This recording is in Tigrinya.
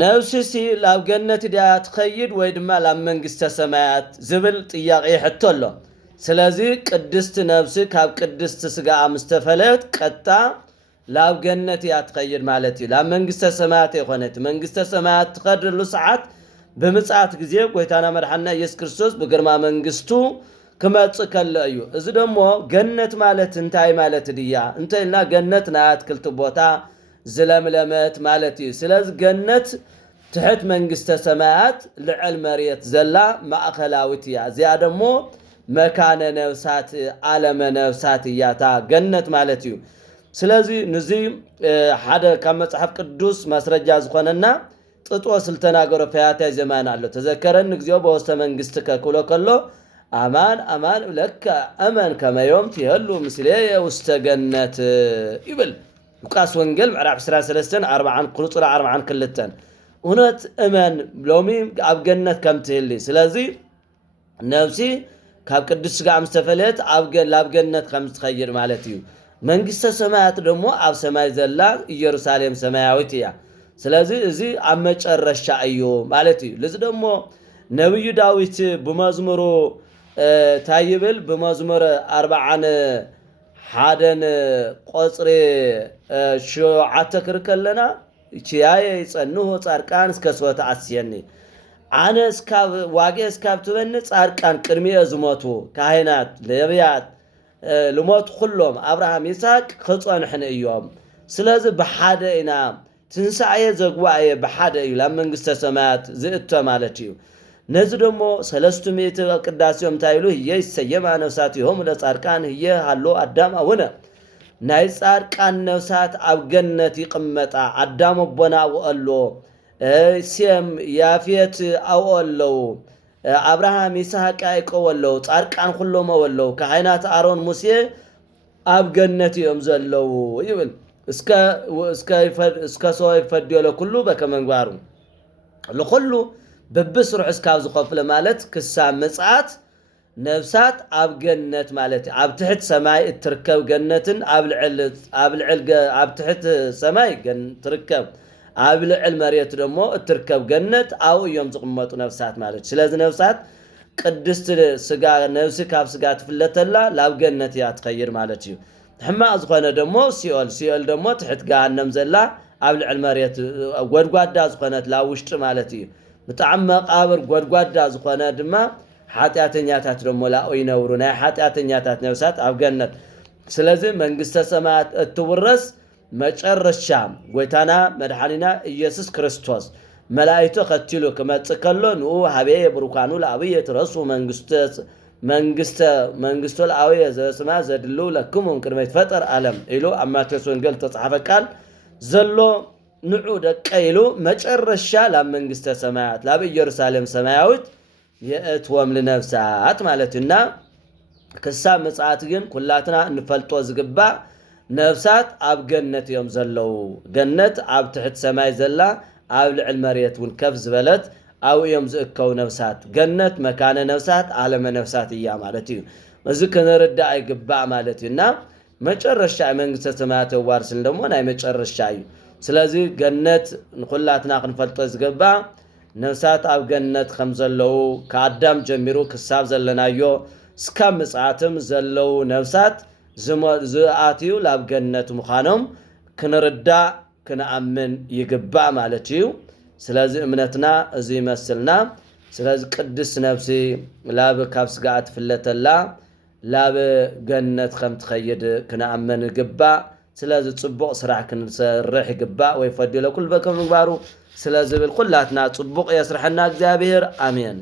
نفسي لو جنة دي تخيد ويدما لمنجست سمايات زبل طياقي حتى له سلازي قدست نفسي كاب قدست سقا مستفلت قطع لو جنة تخيد مالتي لمنجست سمايات يخونت منجست سمايات تقدر له ساعات بمساعات غزيه قويتانا مرحنا يس كريستوس بغرما منجستو كما تصكل ايو እዚ ደሞ ገነት ማለት እንታይ ማለት ድያ እንተልና ገነት ናት ክልት ቦታ ዝለምለመት ማለት እዩ ስለዚ ገነት ትሕት መንግስተ ሰማያት ልዕል መሬት ዘላ ማእከላዊት እያ እዚያ ደሞ መካነ ነፍሳት ዓለመ ነፍሳት እያታ ገነት ማለት እዩ ስለዚ ንዚ ሓደ ካብ መጽሐፍ ቅዱስ ማስረጃ ዝኮነና ጥጦስ ልተናገሮ ፈያታይ ዘማን አሎ ተዘከረን እግዚኦ በውስተ መንግስት ከኩሎ ከሎ አማን አማን ለካ አማን كما يوم تهلو مسليه وسط جنات يبل ሉቃስ ወንጌል ምዕራፍ 13 40 ቁጥር 40 ክልተን እውነት አማን ሎሚ ኣብ ገነት ከም ትህሊ ስለዚ ነፍሲ ካብ ቅዱስ ጋር ምስተፈለት ኣብ ገነት ከም ትኸይድ ማለት እዩ መንግስተ ሰማያት ደግሞ ኣብ ሰማይ ዘላ ኢየሩሳሌም ሰማያዊት እያ ስለዚ እዚ ኣብ መጨረሻ እዩ ማለት እዩ ለዚ ደግሞ ነብዩ ዳዊት በመዝሙሩ ታይብል በመዝሙር 40 ሓደን ቆጽሪ ሸውዓተ ክርከለና ቺያየ ይጸንሁ ጻርቃን እስከ ሶተ አስየኒ አነ እስካብ ዋጌ እስካብ ትበን ጻርቃን ቅድሚየ ዝሞቱ ካህናት ነቢያት ልሞት ኩሎም አብርሃም ይስሐቅ ከጾንሕን እዮም ስለዚ በሓደ ኢና ትንሳኤ ዘግዋየ በሓደ እዩ ለመንግስተ ሰማያት ዝእተ ማለት እዩ ነዚ ደሞ 300 ቅዳሴም ታይሉ ይሰየማ ነፍሳትهم ለጻርቃን ይሃሎ አዳም አወነ ናይ ጻርቃን ነፍሳት ኣብ ገነት ይቅመጣ አዳም ቦና ወአሎ ሲም ያፊት አወሎ አብርሃም ይስሐቅ አይቆወሎ ጻርቃን ሁሉም ወሎ ካህናት አሮን ሙሴ ኣብ ገነት ይምዘለው ይብል እስከ ሰው ይፈድዮ ለኩሉ በከመንጓሩ ለኩሉ በብስሩዕ እስካብ ዝኸፍለ ማለት ክሳ መጽአት ነፍሳት ኣብ ገነት ማለት ኣብ ትሕት ሰማይ እትርከብ ገነትን ኣብ ትሕት ሰማይ ትርከብ ኣብ ልዕል መሬት ደሞ እትርከብ ገነት ኣው እዮም ዝቕመጡ ነፍሳት ማለት ስለዚ ነፍሳት ቅድስት ስጋ ነፍሲ ካብ ስጋ ትፍለተላ ላብ ገነት ያ ትኸይር ማለት እዩ ሕማቅ ዝኾነ ደሞ ሲኦል ደሞ ትሕት ገሃነም ዘላ ኣብ ልዕል መሬት ጎድጓዳ ዝኾነት ላ ውሽጢ ማለት እዩ بتعم مقابر غدغدا زخونه دما حاتياتنياتات دمو لا ينورو ناي حاتياتنياتات نفسات ኣብ ገነት ስለዚ መንግስተ ሰማያት እትወረስ መጨረሻ ጎይታና መድኃኒና ኢየሱስ ክርስቶስ መላእክቱ ከተሉ ከመጽከሎ ነው ሀቤ ብሩካኑ ለአብየ ተረሱ መንግስተ ለአብየ ዘስማ ዘድሉ ለኩም ቅድመ ይፈጠር ዓለም ኢሉ አማቴዎስ ወንጌል ተጻፈ ቃል ዘሎ ንዑ ደቀይሉ መጨረሻ ለመንግስተ ሰማያት ለኢየሩሳሌም ሰማያዊት የእትወም ለነፍሳት ማለትና ከሳ መጽአት ግን ኩላትና እንፈልጦ ዝግባ ነፍሳት ኣብ ገነትዮም ዘለው ገነት ኣብ ትሕት ሰማይ ዘላ ኣብ ልዕል መሬት ውን ከፍ ዝበለት ኣው እዮም ዝእከው ነፍሳት ገነት መካነ ነፍሳት ዓለመ ነፍሳት እያ ማለት እዩ እዚ ከነረዳ አይግባ ማለትና መጨረሻ መንግስተ ሰማያት ወዋርስን ደሞ ናይ መጨረሻ እዩ ስለዚ ገነት ንኹላትና ክንፈልጦ ዝገባ ነፍሳት ኣብ ገነት ከም ዘለው ከአዳም ጀሚሩ ክሳብ ዘለናዮ እስካብ ምጽአትም ዘለው ነፍሳት ዝኣትዩ ላብ ገነት ምዃኖም ክንርዳ ክንኣምን ይግባ ማለት እዩ ስለዚ እምነትና እዚ ይመስልና ስለዚ ቅድስ ነፍሲ ላብ ካብ ስጋ ትፍለተላ ላብ ገነት ከም ትኸይድ ክንኣምን ይግባ ስለዚ ጽቡቕ ስራሕ ክንሰርሕ ይግባ ወይ ፈዲለ ኩል በከም ምግባሩ ስለዚ ብል ኩላትና ጽቡቕ የስርሐና እግዚአብሔር አሜን